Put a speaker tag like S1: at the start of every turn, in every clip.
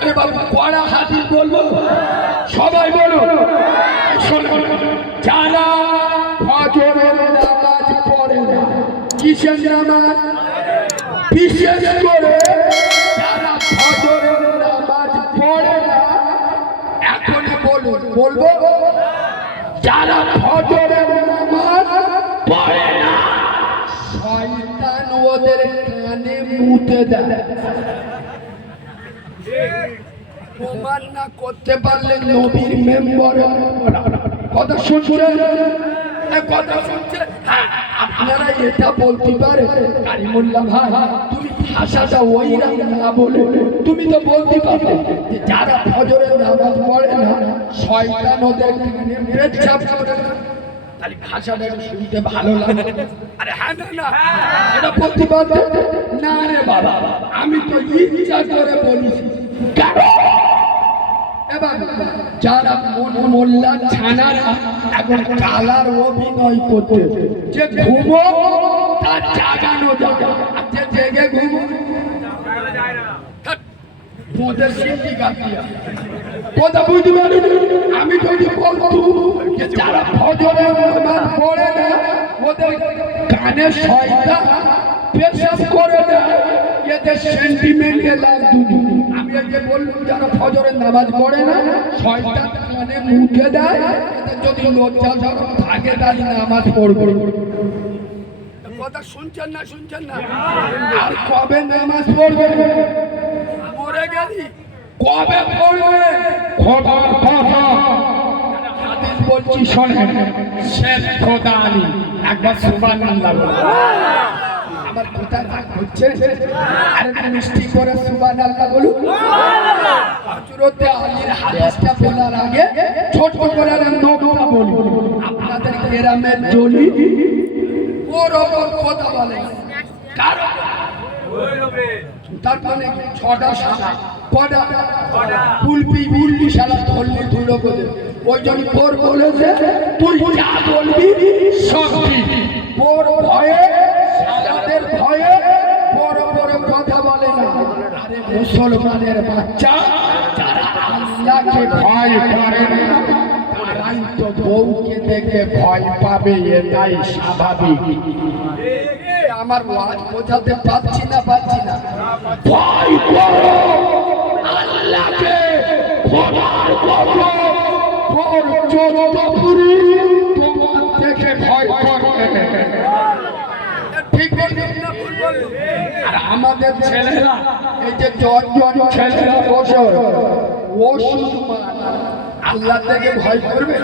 S1: আরে কড়া হাতি বলব সবাই বলুন শোনো, যারা ফজরের নামাজ পড়ে না কিসের নামাজ? বিশেষ করে যারা ফজরের নামাজ পড়ে না এখন বলুন বলব যারা ফজরের নামাজ পড়ে না শয়তান ওদের কানে মুতে দেয়। না করতে পারলে নবীর মেম্বার। কথা শুনছেন? কথা শুনছেন? হ্যাঁ, আপনারা এটা বলতে পারে। কারিমুল্লাহ ভাই তুমি ভাষাটা ওই না বলে? তুমি তো বলতে পারবে যে যারা ফজরের নামাজ পড়ে না শয়তান ওদের করে তাহলে ভাষাটা শুনতে ভালো লাগে। আরে হ্যাঁ পারবে না রে বাবা আমি তো ইচ্ছা করে বলিছি। যারা মন মোল্লা ছানারা এখন কালার অভিনয় করতে যে ঘুমো, তার জাগানো যে জেগে ঘুমো আমি যদি বলতো যারা পড়ে না, ওদের কানে শয়তান করে দেয় এতে সেন্টিমেন্টে লাভ দুটো আজকে বললাম যারা ফজরের নামাজ পড়ে না, শয়তান কানে মুখে দেয় যদি লজ্জা যখন থাকে তাই নামাজ পড়ব। কথা শুনছেন না শুনছেন না? আর কবে নামাজ পড়বে? মরে গেলি। কবে পড়বে? খোদার কথা হাদিস বলছি, শোনেন শেখ খোদা আলী। একবার সুবহানাল্লাহ। আমার কোথা রাগ হচ্ছে। আরে মিষ্টি করে সুবহানাল্লাহ বলুন। হযরতে আলীর হাদিসটা বলার আগে ছোট করে নোকতা বলি আপনাদের গ্রামের জলি ওর ওপর কথা বলে। কার? তার মানে ছটা সাদা কটা? কুলপি গুল্লি সারা ধরলি ধুলো বলে। ওই জন্য তোর বলেছে তুই যা বলবি সব। তোর ভয়ে মুসলমানের বাচ্চা আল্লাহকে ভয় করে না, তারাই তো বউকে দেখে ভয় পাবে, এটাই স্বাভাবিক। আমার ওয়াজ বোঝাতে পারছি না পারছি না। ভয় করো, আল্লাহকে দেখে ভয় করবে। ঠিক? আমাদের ছেলেরা, এই যে জন ছেলেরা বসে ওষুধ মান আল্লাহ থেকে ভয় করবে।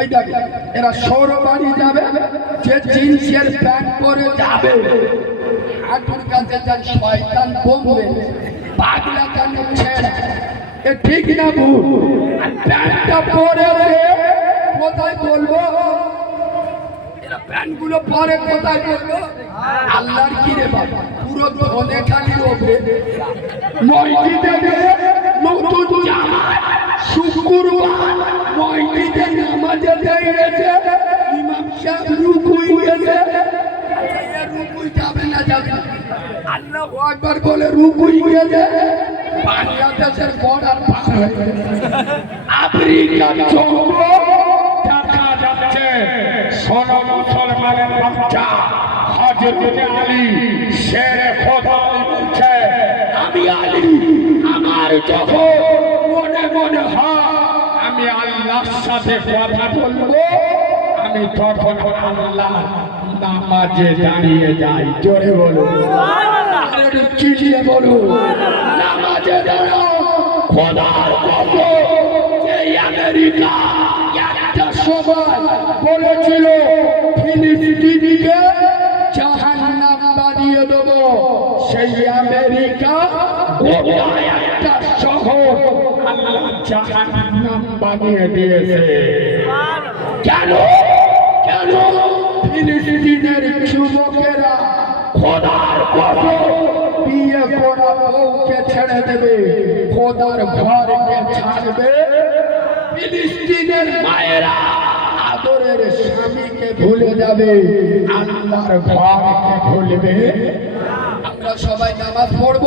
S1: এই দেখ, এরা সৌর বাড়ি যাবে, যে জিন্সের প্যান্ট পরে যাবে। হাঁটুর কাছে যান শয়তান কমবে। পাগলা কানে ছেড়ে? এ ঠিক না ভুল। প্যান্টটা পরে কোথায় বলব? প্যান্টগুলো পরে কোথায় বলব আল্লাহর কি রে বাবা, পুরো ধনে খালি ওপরে মসজিদে নতুন জামা শুক্রবার মসজিদে নামাজে দাঁড়িয়েছে ইমাম সাহেব রুকুই গেছে। রুকুই যাবে না যাবে আল্লাহ একবার বলে রুকুই গেছে। বাংলাদেশের বর্ডার পার হয়ে আফ্রিকার জঙ্গল দেখা যাচ্ছে। সোনা মুসলমানের বাচ্চা হজরত আলী শের খোদা বলছে আমি আলী আমার যখন মনে মনে হয় আমি আল্লাহর সাথে কথা বলব আমি তখন আল্লাহ নামাজে দাঁড়িয়ে যাই জোরে বলো চিঠিয়ে বলো নামাজে দাঁড়াও খোদার এই আমেরিকা একটা সময় বলেছিল ফিলিস্তিনিকে জাহান্নাম বানিয়ে দেব সেই আমেরিকা গোটা একটা শহর আল্লাহ জাহান্নাম বানিয়ে দিয়েছে। কেন? কেন? ফিলিস্তিনের যুবকেরা খোদার কত বিয়ে করা বউকে ছেড়ে দেবে, খোদার ঘরকে ছাড়বে। ফিলিস্তিনের মায়েরা আদরের স্বামীকে ভুলে যাবে, আল্লাহর ঘরকে ভুলবে। আমরা সবাই নামাজ পড়ব।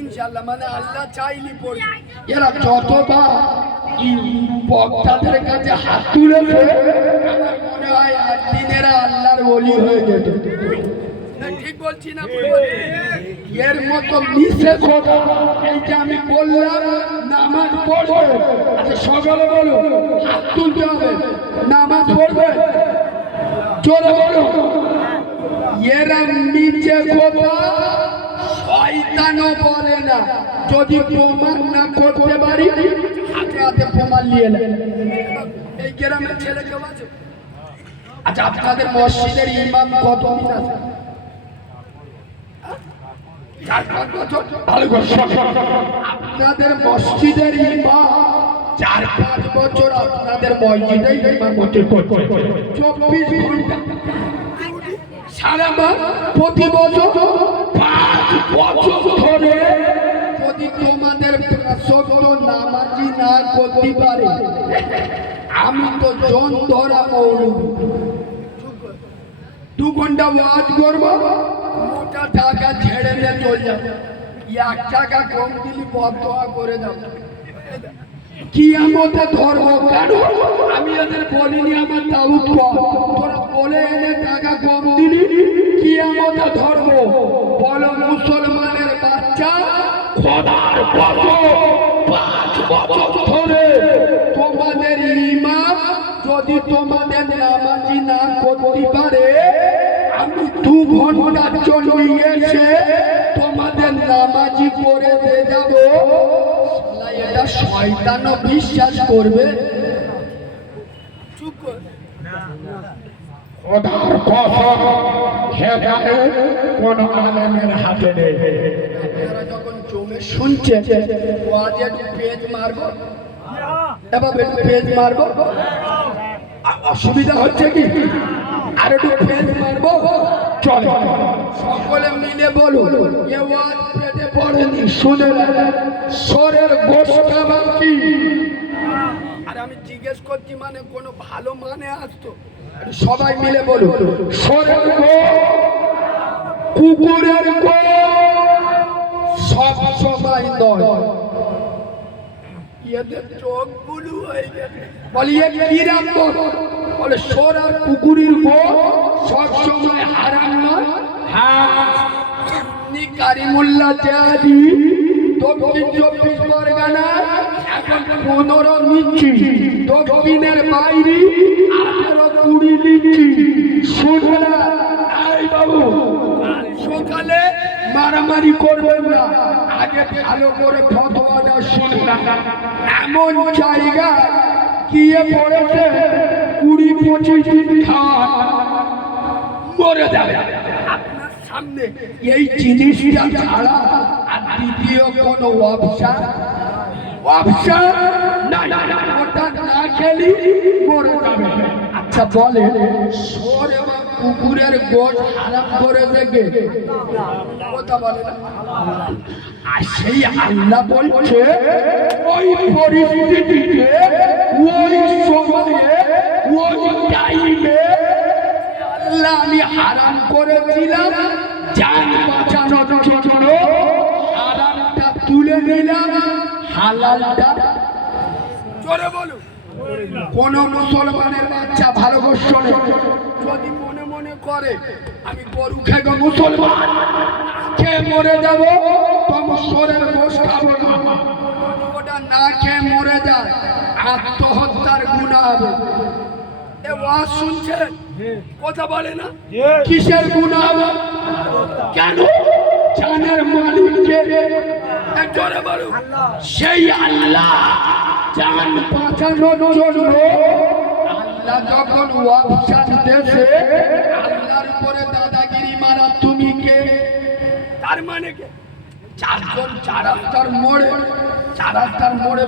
S1: ইনশাল্লাহ মানে আল্লাহ চাইলি পড়বে। এরা যতবার বক্তাদের কাছে হাত তুলেছে আমার মনে হয় আর দিনেরা আল্লাহর ওলি হয়ে যেত। না, ঠিক বলছি না এর মতো মিশে কথা এই যে আমি বললাম নামাজ পড়বে। আচ্ছা সকালে বলো হাত তুলতে হবে নামাজ পড়বে। চলে বলো। এরা নিচে কথা শয়তানও বলে না। যদি প্রমাণ না করতে পারি হাতে প্রমাণ নিয়ে নেন এই গ্রামের ছেলে কেউ আছে? আচ্ছা আপনাদের মসজিদের ইমাম কতদিন আছে। আপনাদের মসজিদের ইমাম চার পাঁচ বছর আপনাদের মসজিদে করছে চব্বিশ ঘণ্টা। সারা মাস প্রতি বছর পাঁচ বছর ধরে যদি তোমাদের সত্য নামাজি না করতে পারে আমি তো জন ধরা মৌলবি দু ঘণ্টা ওয়াজ করব। মোটা টাকা ছেড়ে নিয়ে চলে যাব। এক টাকা কম দিলি বদয়া করে দাও। কি আমাদের ধর্ম কেন? আমি এদের বলিনি আমার তোরা বলে এনে টাকা কম দিলি। কি আমাদের ধর্ম। বলো মুসলমানের বাচ্চা, খোদার তোমাদের ইমাম যদি তোমাদের নামাজি না করতে পারে, আমি দু ঘণ্টার জন্য এসে তোমাদের নামাজি করে দিয়ে যাব। শয়তানও বিশ্বাস করবে। চুপ কর।
S2: খোদার কসম হেদায়েত কোন আলেমের হাতে নেই।
S1: আপনারা যখন জমে শুনছে ওয়াজ একটু পেজ মারবো? এবার একটু পেজ মারবো? আ- অসুবিধা হচ্ছে কি? আর একটু পেজ মারবো?
S2: চল।
S1: সকলে মিলে বলুন, এ শুনে সরের গোষ্ঠা কি? আর আমি জিজ্ঞেস করছি মানে কোনো ভালো মানে আসতো? সবাই মিলে বলুন, সরের গো কুকুরের গো সব সময় নয়। এদের চোখগুলো হয়ে গেছে। বলি, এ কিরাম? বলে, সোর আর কুকুরের গো সব সময় হারাম এমনি কারিমুল্লাহ তেয়াদি দক্ষিণ চব্বিশ পরগনা, এখন পনেরো নিচ্ছি দক্ষিণের বাইরে আঠেরো কুড়ি নিচ্ছি শুনে না এই বাবু। কাল সকালে মারামারি করবেন না। আগে ভালো করে ফতোয়াটা শুনলাম এমন জায়গা গিয়ে পড়েছে কুড়ি পঁচিশ দিন। মরে যাবে। সামনে এই জিনিসটা ছাড়া আর দ্বিতীয় কোনো ব্যবসা ব্যবসা না ওটা না খেলি মরে যাবে। আচ্ছা বলে সোর এবং কুকুরের গোশ হারাম করে দেখে কথা বলে না আর সেই আল্লাহ বলছে, ওই পরিস্থিতিতে ওই সময়ে ওই টাইমে আল্লাহ আমি হারাম করেছিলাম। জান বাঁচানোর জন্য হারামটা তুলে নিলাম। হালালটা জোরে বলুন। কোন মুসলমানের বাচ্চা ভালো গোষ্ঠ যদি মনে মনে করে, আমি গরু খেগো মুসলমান খেয়ে মরে যাব, তবে সরের গোষ্ঠ ওটা না খেয়ে মরে যায়, আত্মহত্যার গুণা হবে। এ ওয়াজ শুনছেন? কথা বলে না? কিসের গুণা? কেন? জানের মালিককে জোরে বলো। সেই আল্লাহ জান বাঁচানোর জন্য আল্লাহ যখন দেশে আল্লাহর উপরে দাদাগিরি মারা তুমি কে? তার মানে কে? চারজন চার রাস্তার মোড়ে চার রাস্তার মোড়ে